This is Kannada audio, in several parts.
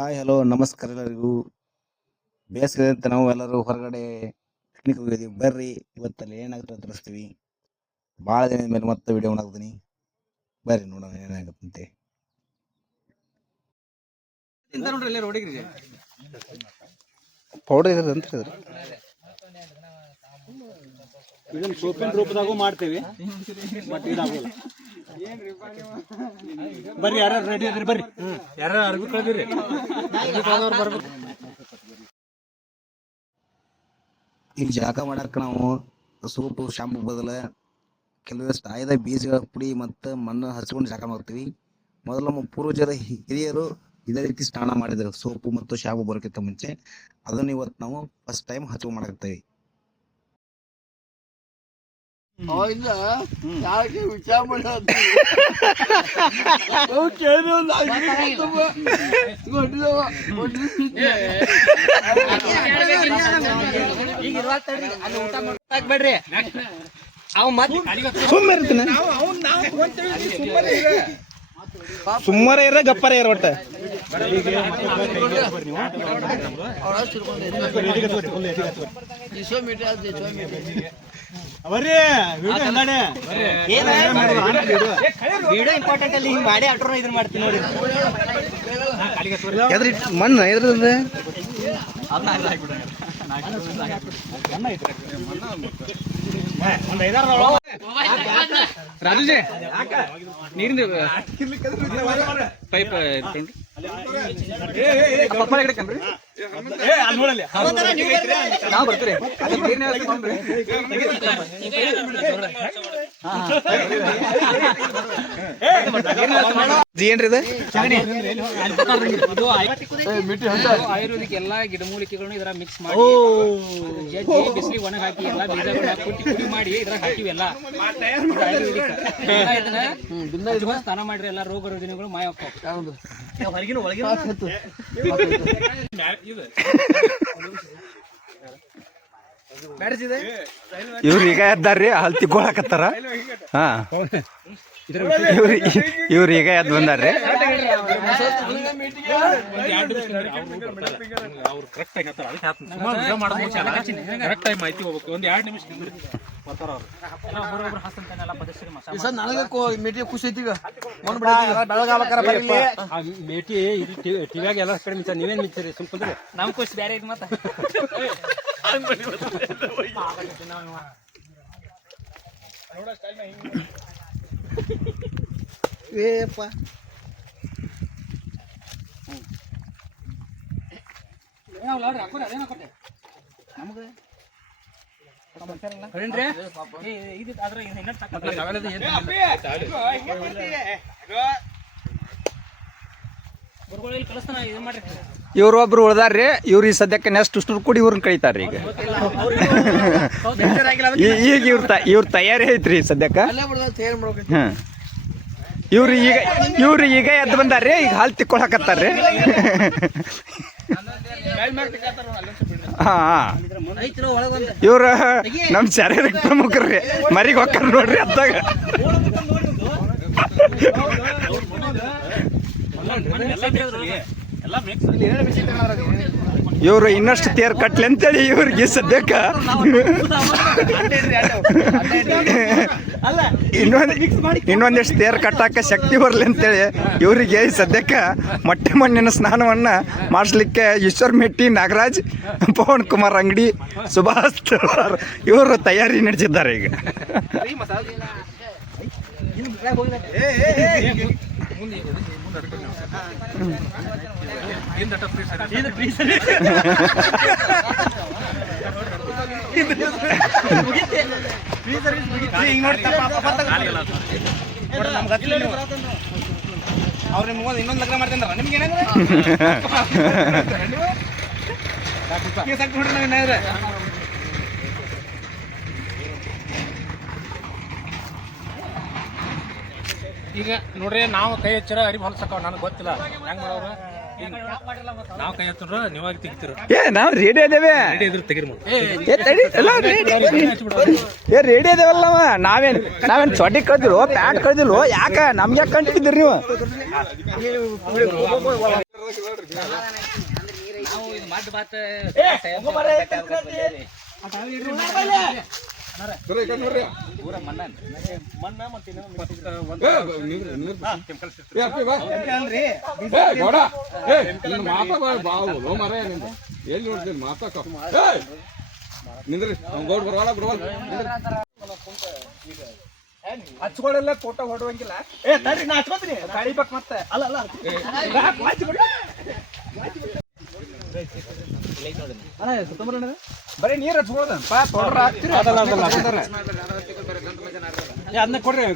ಹಾಯ್ ಹಲೋ ನಮಸ್ಕಾರ ಎಲ್ಲರಿಗೂ. ಬೇಸಿಗೆ ಅಂತ ನಾವು ಎಲ್ಲರೂ ಹೊರಗಡೆ ಪಿಕ್ನಿಕ್ ಹೋಗಿದ್ದೀವಿ. ಬರ್ರಿ ಇವತ್ತಲ್ಲಿ ಏನಾಗುತ್ತೆ ಅಂತ ತೋರಿಸ್ತೀವಿ. ಭಾಳ ದಿನದ ಮೇಲೆ ಮತ್ತೆ ವಿಡಿಯೋ ಮಾಡಾಕ್ತೀನಿ. ಬರ್ರಿ ನೋಡೋಣ ಏನಾಗುತ್ತಂತೆ. ಪೌಡರ್ ಇರೋದು ಅಂತ ಹೇಳಿದ್ರು. ಇದನ್ನ ಸೋಪಿನ ರೂಪದಾಗೂ ಮಾಡ್ತೀವಿ, ಬಟ್ ಇದಾಗಲ್ಲ. ಬರ್ರಿ ಯಾರು ರೆಡಿ ಅದ್ರಿ, ಬರ್ರಿ ಯಾರು ಅರ್ಬಿ ಕಳ್ದಿರಿ ಬರ್ಬೇಕು. ಈಗ ಜಾಗ ಮಾಡಕ್ಕೆ ನಾವು ಸೋಪು ಶಾಂಪು ಬದಲ ಕೆಲವಷ್ಟು ಆಯ್ದ ಬೀಜಗಳ ಪುಡಿ ಮತ್ತು ಮಣ್ಣು ಹಚ್ಕೊಂಡು ಜಾಗ ಮಾಡ್ತೀವಿ. ಮೊದಲು ನಮ್ಮ ಪೂರ್ವಜರ ಹಿರಿಯರು ಇದೇ ರೀತಿ ಸ್ನಾನ ಮಾಡಿದರು ಸೋಪು ಮತ್ತು ಶಾಂಪು ಬರೋಕ್ಕಿಂತ ಮುಂಚೆ. ಅದನ್ನು ಇವತ್ತು ನಾವು ಫಸ್ಟ್ ಟೈಮ್ ಹಚ್ಕೊಂಡು ಮಾಡಾಕ್ತೇವೆ. ವಿಚಾರ ಮಾಡ್ರಿ ಸುಮ್ಮನೆ ಇರ ಗಪ್ಪರ ಇರ ಒಟ್ಟ ವಿಡಿಯೋ ಇಂಪಾರ್ಟೆಂಟ್ ಅಲ್ಲಿ ಹಿಂಗ್ ಮಾಡಿ ಆಟ್ರೋ ಇದನ್ನ ಮಾಡ್ತೀನಿ ನೋಡಿ. ಮಣ್ಣು ಎದ್ರದ ರಾಜುಜಿ ನೀರಿಂದ ಪೈಪ್ ನಾವು ಬರ್ತೀರಿ ಏನ್ರಿ ಇದು? ಆಯುರ್ವೇದಿಕ್ ಎಲ್ಲಾ ಗಿಡಮೂಲಿಕೆಗಳನ್ನು ಇದ್ರಾಗ ಮಿಕ್ಸ್ ಮಾಡಿ ಬಿಸಿಲಿಗೆ ಒಣಗಿ ಹಾಕಿ ಎಲ್ಲಾ ಬೀಜಗಳನ್ನ ಪುಡಿ ಮಾಡಿ ಇದ್ರಾಗ ಹಾಕಿವಿ. ಎಲ್ಲ ಆಯುರ್ವೇದಿಕ್ ಇದನ್ನ ಸ್ನಾನ ಮಾಡ್ರಿ, ಎಲ್ಲಾ ರೋಗ ರುಜಿನಗಳು ಮಾಯ ಹೋಗ್ತಾವ. ಇವ್ರು ಈಗ ಎದ್ದಾರ್ರಿ, ಅಲ್ಲಿ ತಿಕ್ಕೊಳಕತ್ತಾರ. ಹಾ, ಇವ್ರು ಈಗ ಎದ್ದು ಬಂದಾರ್ರಿ. ಮೇಟಿ ಖುಷಿ ಐತಿ. ಈಗ ಮೇಟಿ ಟಿವ್ಯಾಗ ಎಲ್ಲ ಕಡೆ ಮಿಚ್ಚ, ನೀವೇನ್ ಮಿಚ್ಚರಿ ಸುಮ್ಕೊಂಡ್ರಿ. ನಮ್ ಖುಷಿ ಬೇರೆ ಇದು ಮತ್ತ ಇವ್ರೊಬ್ರು ಉಳ್ದಾರ್ರಿ. ಇವ್ರು ಈ ಸದ್ಯಕ್ಕೆ ನೆಕ್ಸ್ಟ್ ಇಷ್ಟು ಕೂಡಿ ಇವ್ರನ್ನ ಕಳಿತಾರ್ರಿ. ಈಗ ಇವ್ರ ತಯಾರಿ ಐತ್ರಿ ಸದ್ಯಕ್ಕ. ಹ್ಮ್, ಇವ್ರು ಈಗ ಎದ್ದು ಬಂದಾರ್ರಿ. ಈಗ ಹಾಲು ತಿಕ್ಕೊಳಕತ್ತಾರ್ರಿ. ಹಾ, ಇವ್ರ ನಮ್ ಶಾರೀರಿಕ ಪ್ರಮುಖರ್ರಿ. ಮರಿಗ್ ಹೊಕ್ಕಾರ ನೋಡ್ರಿ ಅದ್ದಾಗ. ಇವ್ರು ಇನ್ನಷ್ಟು ತೇರ್ ಕಟ್ಲಿ ಅಂತೇಳಿ ಇವ್ರಿಗೆ ಸದ್ಯಕ್ಕ ಇನ್ನೊಂದಿಷ್ಟು ತೇರ್ ಕಟ್ಟಾಕ ಶಕ್ತಿ ಬರ್ಲಿ ಅಂತೇಳಿ ಇವರಿಗೆ ಸದ್ಯಕ್ಕ ಮೊಟ್ಟೆ ಮಣ್ಣಿನ ಸ್ನಾನವನ್ನ ಮಾಡಿಸ್ಲಿಕ್ಕೆ ಈಶ್ವರ್ ಮೆಟ್ಟಿ, ನಾಗರಾಜ್, ಪವನ್ ಕುಮಾರ್ ಅಂಗಡಿ, ಸುಭಾಷ್ ಇವರು ತಯಾರಿ ನಡೆಸಿದ್ದಾರೆ. ಈಗ ಅವ್ರು ನಿಮ್ಗೆ ಇನ್ನೊಂದು ಲಗ್ನ ಮಾಡ್ತೇನೆ ನಿಮ್ಗೆ ಏನಾಗ್ರೆ ಈಗ ನೋಡ್ರಿ, ನಾವು ಕೈ ಹಚ್ಚಾರ ಅರಿವು ಹೊಲಸಕ್ಕ ನನಗೆ ಗೊತ್ತಿಲ್ಲ ಹೆಂಗ್ ಮಾಡೋರು. ನಾವು ಕೈ ಹಚ್ಚಿದ್ರ ನೀವಾಗಿ ತೆಗಿತೀರ. ನಾವು ರೆಡಿ ಅದೇವೆ, ರೆಡಿ ಅದೇವಲ್ಲವ. ನಾವೇನ್ ಚೊಡ್ಡಿ ಕಳ್ದಿಲ್ವೋ, ಪ್ಯಾಂಟ್ ಕಳ್ದಿಲ್ವೋ, ಯಾಕ ನಮ್ಗೆ ಯಾಕೆ ಕಂಡಿದ್ದೀರಿ ನೀವು? ನಾವು ಇದು ಮಡ್ ಬಾತ್ ಪೂರ ಮಣ್ಣ ಎಲ್ಲಿ ನೋಡ್ತೀನಿ ಮಾತಾಕ ನಿಂದ್ರಿ ಗೌಡ್ ಬರವಲ್ಲ ಬಿಡವಲ್ಲ ಹಚ್ಕೊಳ್ಳೆಲ್ಲ ಫೋಟೋ ಹೊಡುವಂಗಿಲ್ಲ ಏ ತಡ್ರಿ ನಾ ಹಚ್ಕೋತೀನಿ ಕಾಳಿಬೇಕು ಮತ್ತೆ ಅಲ್ಲ ಅಲ್ಲ ಬರೀ ನೀರು ಹಚ್ಕೊಳ್ಳೋದಪ್ಪ ತೊಡ್ರ ಹಾಕ್ತೀರಿ ಅದನ್ನ ಕೊಡ್ರಿ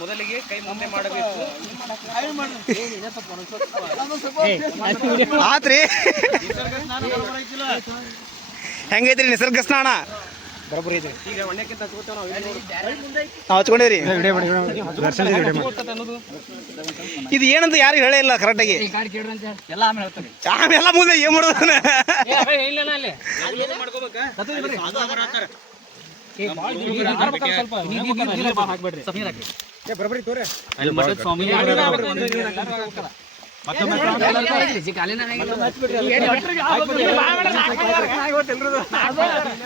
ಮೊದಲಿಗೆ ಕೈ ಮುಂದೆ ಮಾಡಬೇಕು. ಆತ್ರಿ ಹೆಂಗೈತ್ರಿ ನಿಸರ್ಗ ಸ್ನಾನ ಬರೋಬ್ಬರಿ ಐತ್ರಿ ನಾವು ಹಚ್ಕೊಂಡಿವ್ರಿ ಇದು ಏನಂತ ಯಾರು ಹೇಳೇ ಇಲ್ಲ ಕರೆಕ್ಟಾಗಿ ಎಲ್ಲ ಆಮೇಲೆ ಹೇಳ್ತಾರೆ. ಆಮೆಲ್ಲ ಮುಂದೆ ಏನ್ ಮಾಡೋದು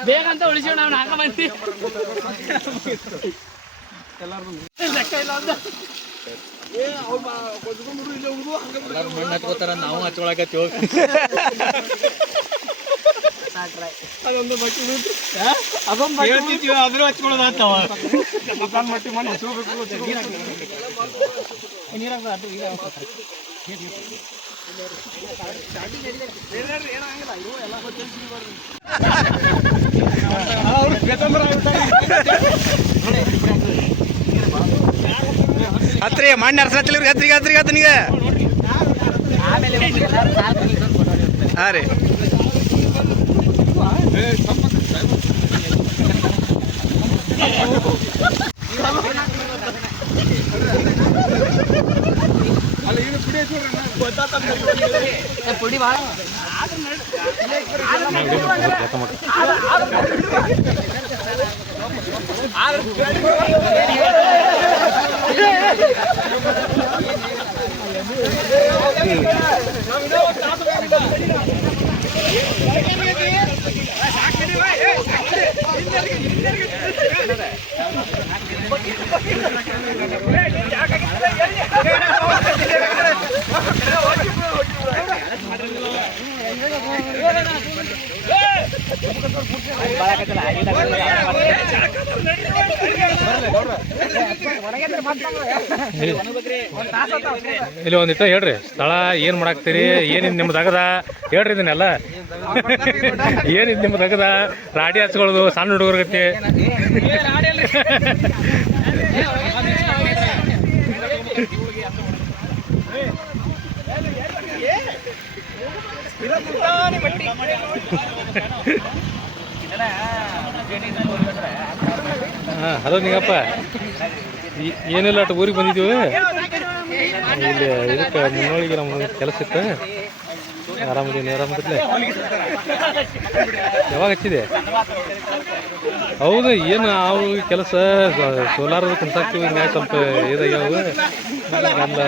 ಬೇಗಂತ ಉಳಿಸೋಣ ಅವ್ನು ಹಾಕ ಬಂದಿ ಮಣ್ಣು ಹಚ್ಕೋತಾರ ನಾವು ಹಚ್ಕೊಳಕತ್ತೀವಿ. ಅದೊಂದು ಹೇಳ್ತಿದ್ವಿ ಆದ್ರೂ ಹಚ್ಕೊಳ್ಳೋದಾಗ್ತಾವ ಮಟ್ಟಿ ಮಣ್ಣು ಹಚ್ಕೋಬೇಕು ಹತ್ರಿ ಮಣ್ಣು ಹರ್ಸತ್ತಿಲ್ರಿ ಹತ್ರಿಗೆ ಹತ್ರಿಗೆ ಹತ್ತನಿಗೆ ಹಾಂ ರೀ ಪುಡಿ ಭಾಳ ಇಲ್ಲಿ ಒಂದಿಟ್ಟು ಹೇಳ್ರಿ ಸ್ಥಳ ಏನ್ ಮಾಡಾಕ್ತೀರಿ ಏನಿದ್ ನಿಮ್ದಾಗದ ಹೇಳ್ರಿ ಇದನ್ನೆಲ್ಲ ಏನಿದ್ ನಿಮ್ದಾಗದ ರಾಡಿ ಹಚ್ಕೊಳ್ಳೋದು ಸಣ್ಣ ಹುಡುಗರ್ಗತಿ ಹಾಂ ಹಲೋ ನಿಂಗಪ್ಪ ಏನಿಲ್ಲ ಅಷ್ಟು ಊರಿಗೆ ಬಂದಿದ್ದೀವಿ ಇಲ್ಲಿ ಇದಕ್ಕೆ ಮುನ್ನೋಳಿಗೆ ನಮ್ಮ ಕೆಲಸ ಇತ್ತು ಆರಾಮದೀನಿ ಆರಾಮದಿಲ್ಲ ಯಾವಾಗ ಹಚ್ಚಿದೆ ಹೌದು ಏನು ಅವ್ರಿಗೆ ಕೆಲಸ ಸೋಲಾರದ ಕನ್ಸಾಕ್ತಿವಿ ಮ್ಯಾಗ ಸ್ವಲ್ಪ ಇದಾಗ್ಯಾವ ಅಲ್ಲ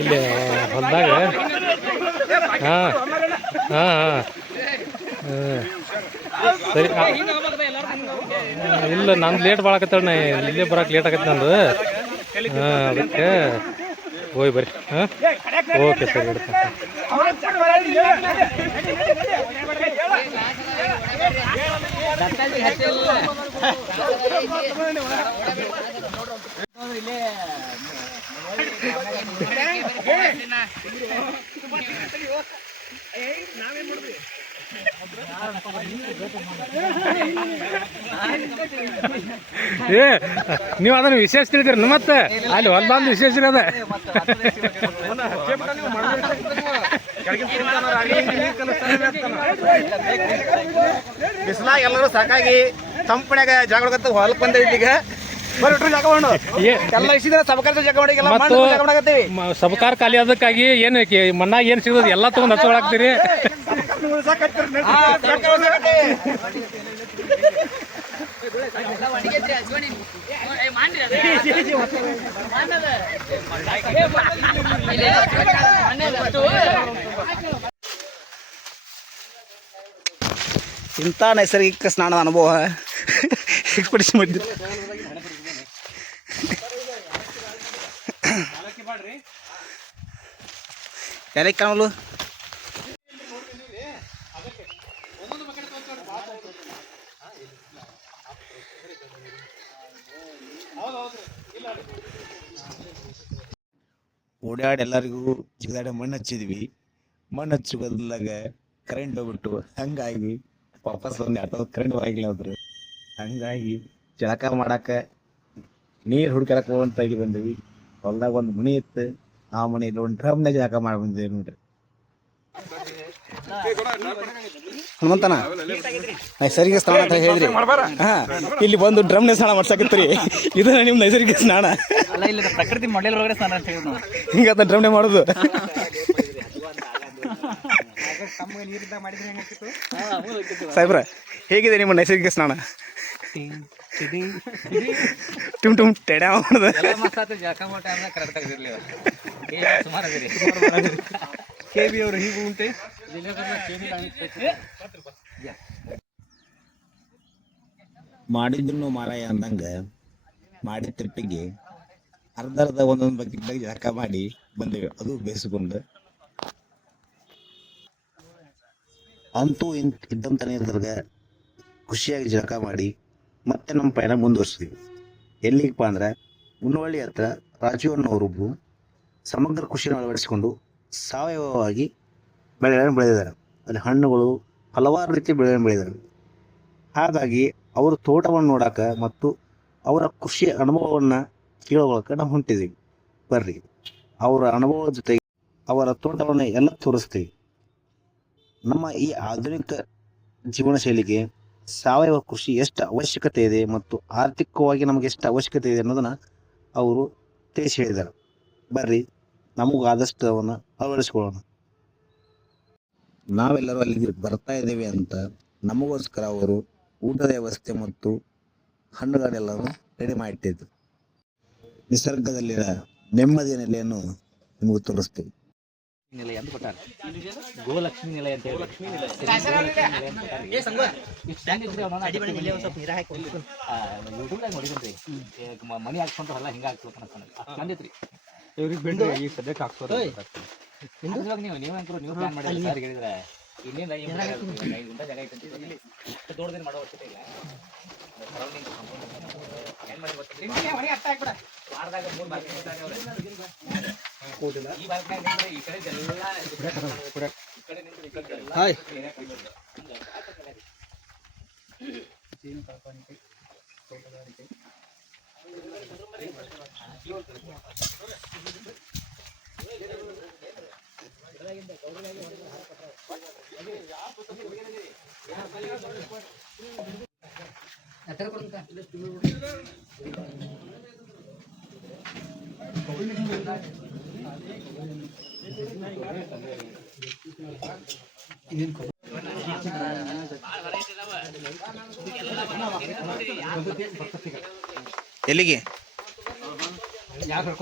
ಇಲ್ಲಿ ಹೊಲದಾಗ ಹಾಂ ಹಾಂ ಹಾಂ ಸರಿ ಇಲ್ಲ ನಂದು ಲೇಟ್ ಭಾಳಕತ್ತಾಳ ನಾ ಇಲ್ಲೇ ಬರೋಕೆ ಲೇಟ್ ಆಗತ್ತೆ ನಂದು ಹಾಂ ಅದಕ್ಕೆ ಹೋಯ್ ಬರ್ರಿ ಹಾಂ ಓಕೆ ಸರಿ ಇಡ್ತೀನಿ ಏ ನೀವು ಅದನ್ನು ವಿಶೇಷ ತಿಳಿದಿರಿ ಮತ್ತೆ ಅಲ್ಲಿ ಹೊಲ್ದಂದು ವಿಶೇಷ ಇರೋದ ಬಿಸಿಲಾಗ ಎಲ್ಲರೂ ಸಾಕಾಗಿ ತಂಪನ್ಯಾಗ ಜಾಗ ಹೊಲಕ್ಕೆ ಬಂದ ಈಗ ಜಾಗ ಎಲ್ಲ ಇಸಿದ್ರೆ ಸಬಕಾರ ಜಾಗ ಮಾಡಾಕತ್ತೀವಿ ಸಬಕಾರ ಖಾಲಿ ಅದಕ್ಕಾಗಿ ಏನು ಮಣ್ಣಾಗ ಏನು ಸಿಗೋದು ಎಲ್ಲ ತಗೊಂಡು ಹಚ್ಕೊಳಾಕ್ತೀರಿ ಇಂಥ ನೈಸರ್ಗಿಕ ಸ್ನಾನದ ಅನುಭವ ಎಕ್ಸ್ಪೀರಿಯನ್ಸ್ ಮಾಡಿದ್ದೆ. ಯಾರಿಗೆ ಕಾಣಲು ಓಡಾಡಿ ಎಲ್ಲರಿಗೂ ಜಿಗದಾಡಿ ಮಣ್ಣು ಹಚ್ಚಿದ್ವಿ. ಮಣ್ಣು ಹಚ್ಚೋದ್ರದಾಗ ಕರೆಂಟ್ ಹೋಗ್ಬಿಟ್ಟು ಹಂಗಾಗಿ ವಾಪಸ್ ಒಂದು 2 ತಾಸು ಕರೆಂಟ್ ಬರಂಗಿಲ್ಲ ಹೋದ್ರು. ಹಂಗಾಗಿ ಜಳಕ ಮಾಡಕ್ಕೆ ನೀರು ಹುಡ್ಕರಕ್ಕೆ ಹೋಗಂತಾಗಿ ಬಂದ್ವಿ. ಹೊಲ್ದಾಗ ಒಂದು ಮನೆ ಇತ್ತು, ಆ ಮನೆಯಲ್ಲಿ ಒಂದು ಡ್ರಮ್ನಾಗ ಜಳಕ ಮಾಡಿ ಬಂದಿದ್ದೀವಿ ನೋಡ್ರಿ. ಹನುಮಂತನ ನೈಸರ್ಗಿಕ ಸ್ನಾನ ಅಂತ ಹೇಳಿದ್ರಿ. ಹಾ, ಇಲ್ಲಿ ಬಂದು ಡ್ರಮ್ನ ಸ್ನಾನ ಮಾಡ್ಸಕತ್ರಿ. ಇದು ನಿಮ್ಮ ನೈಸರ್ಗಿಕ ಸ್ನಾನ. ಅಲ್ಲ ಇಲ್ಲ ಪ್ರಕೃತಿ ಮಾಡೆಲ್ ಒಳಗಡೆ ಸ್ನಾನ ಅಂತ ಹೇಳಿ ನಾವು ಹಿಂಗತ್ತ ಡ್ರಮ್ನೆ ಮಾಡೋದು. ಸಾಹೇಬ್ರ, ಹೇಗಿದೆ ನಿಮ್ಮ ನೈಸರ್ಗಿಕ ಸ್ನಾನ? ಟುಮ್ ಟುಮ್ ಟೆಡ್ಯಾ ಮಾಡೋದು. ಜಳಕ ಮಾಡೋ ಟೈಮ್ನಾಗ ಕರೆಕ್ಟ್ ಆಗಿರಲಿ ಸುಮಾರು ಅದಿರಿ ಕೆಬಿ ಅವರು ಹೀಗೆ ಉಂಟೆ ಮಾಡಿದ್ರು ಮಾರಾಯ ಅಂದಂಗ ಮಾಡಿದ ಟ್ರಿಪ್ಪಿಗೆ ಅರ್ಧ ಒಂದೊಂದು ಬಕೆಟ್ದಾಗ ಜಳಕ ಮಾಡಿ ಬಂದೇವಿ, ಅದು ಬೇಯಿಸ್ಕೊಂಡು. ಅಂತೂ ಇದ್ದಂತ ನೀರ್ದಾಗ ಖುಷಿಯಾಗಿ ಜಳಕ ಮಾಡಿ ಮತ್ತೆ ನಮ್ಮ ಪಯಣ ಮುಂದುವರ್ಸಿದ್ವಿ. ಎಲ್ಲಿಗಪ್ಪ ಅಂದ್ರೆ ಮುನ್ನವಳ್ಳಿ ಹತ್ರ ರಾಜೀವಣ್ಣವರೊಬ್ಬರು ಸಮಗ್ರ ಕೃಷಿಯನ್ನು ಅಳವಡಿಸಿಕೊಂಡು ಸಾವಯವವಾಗಿ ಬೆಳೆಗಳನ್ನು ಬೆಳೆದಿದ್ದಾರೆ. ಅಲ್ಲಿ ಹಣ್ಣುಗಳು ಹಲವಾರು ರೀತಿ ಬೆಳೆಗಳನ್ನು ಬೆಳೆದಿದ್ದಾರೆ. ಹಾಗಾಗಿ ಅವರ ತೋಟವನ್ನು ನೋಡೋಕೆ ಮತ್ತು ಅವರ ಕೃಷಿ ಅನುಭವವನ್ನು ಕೇಳೋಕೆ ನಾವು ಹೊಂಟಿದ್ದೀವಿ. ಬರ್ರಿ, ಅವರ ಅನುಭವದ ಜೊತೆಗೆ ಅವರ ತೋಟವನ್ನು ಎಲ್ಲ ತೋರಿಸ್ತೀವಿ. ನಮ್ಮ ಈ ಆಧುನಿಕ ಜೀವನ ಶೈಲಿಗೆ ಸಾವಯವ ಕೃಷಿ ಎಷ್ಟು ಅವಶ್ಯಕತೆ ಇದೆ ಮತ್ತು ಆರ್ಥಿಕವಾಗಿ ನಮಗೆ ಎಷ್ಟು ಅವಶ್ಯಕತೆ ಇದೆ ಅನ್ನೋದನ್ನು ಅವರು ತಿಳಿಸಿ ಹೇಳಿದ್ದಾರೆ. ಬರ್ರಿ, ನಮಗೂ ಆದಷ್ಟು ಅವನ್ನ ಅಳವಡಿಸ್ಕೊಳ್ಳೋಣ. ನಾವೆಲ್ಲರೂ ಅಲ್ಲಿಗೆ ಬರ್ತಾ ಇದ್ದೇವೆ ಅಂತ ನಮಗೋಸ್ಕರ ಅವರು ಊಟದ ವ್ಯವಸ್ಥೆ ಮತ್ತು ಹಣ್ಣುಗಳನ್ನೆಲ್ಲರೂ ರೆಡಿ ಮಾಡಿಟ್ಟಿದ್ದು. ನಿಸರ್ಗದಲ್ಲಿನ ನೆಮ್ಮದಿಯ ನೆಲೆಯನ್ನು ನಿಮಗೆ ತೋರಿಸ್ತೀವಿ. ನಿಲಯ ಅಂತ ಕೊಟ್ಟಾರ, ಗೋಲಕ್ಷ್ಮಿ ನಿಲಯ ಅಂತ ಹೇಳಿ ಯೂಟ್ಯೂಬ್ದಾಗ ನೋಡಿದ್ರಿ. ಮನಿ ಹಾಕ್ಸ್ಕೊಂತ ಹೊಲ ಹಿಂಗ ಹಾಕ್ಸ್ಬೇಕು ಬಂದಿತ್ರಿ. ಇವ್ರಿಗೆ ಬಿಡ್ರಿ, ಈ ಸದ್ಯಕ್ಕೆ ಹಾಕ್ಸೋದು. ನೀವು ಪ್ಲಾನ್ ಮಾಡಿ ಸರ್ ಹೇಳಿದ್ರೆ ಇಲ್ಲಿಂದ 5 ಗುಂಟ ಜಾಗ ಐತಂತ ಇಷ್ಟು ದೊಡ್ಡದೇನು ಮಾಡೋ ಅವಶ್ಯಕತೆ ಇಲ್ಲ. ಏನ್ ಮಾಡಿ ಗೊತ್ತಿಲ್ಲ, ಅರ್ಥ ಆಗ್ಬಿಡ ವಾರದಾಗ 3 ಬಾರಿ ಈ ಬಾರಿ ಈ ಕಡೆ ಎಲ್ಲ ಈ ಕಡೆ ನಿಂತ್ರೆ ಈ ಕಡೆ ಎಲ್ಲಿಗೆ ಯಾರು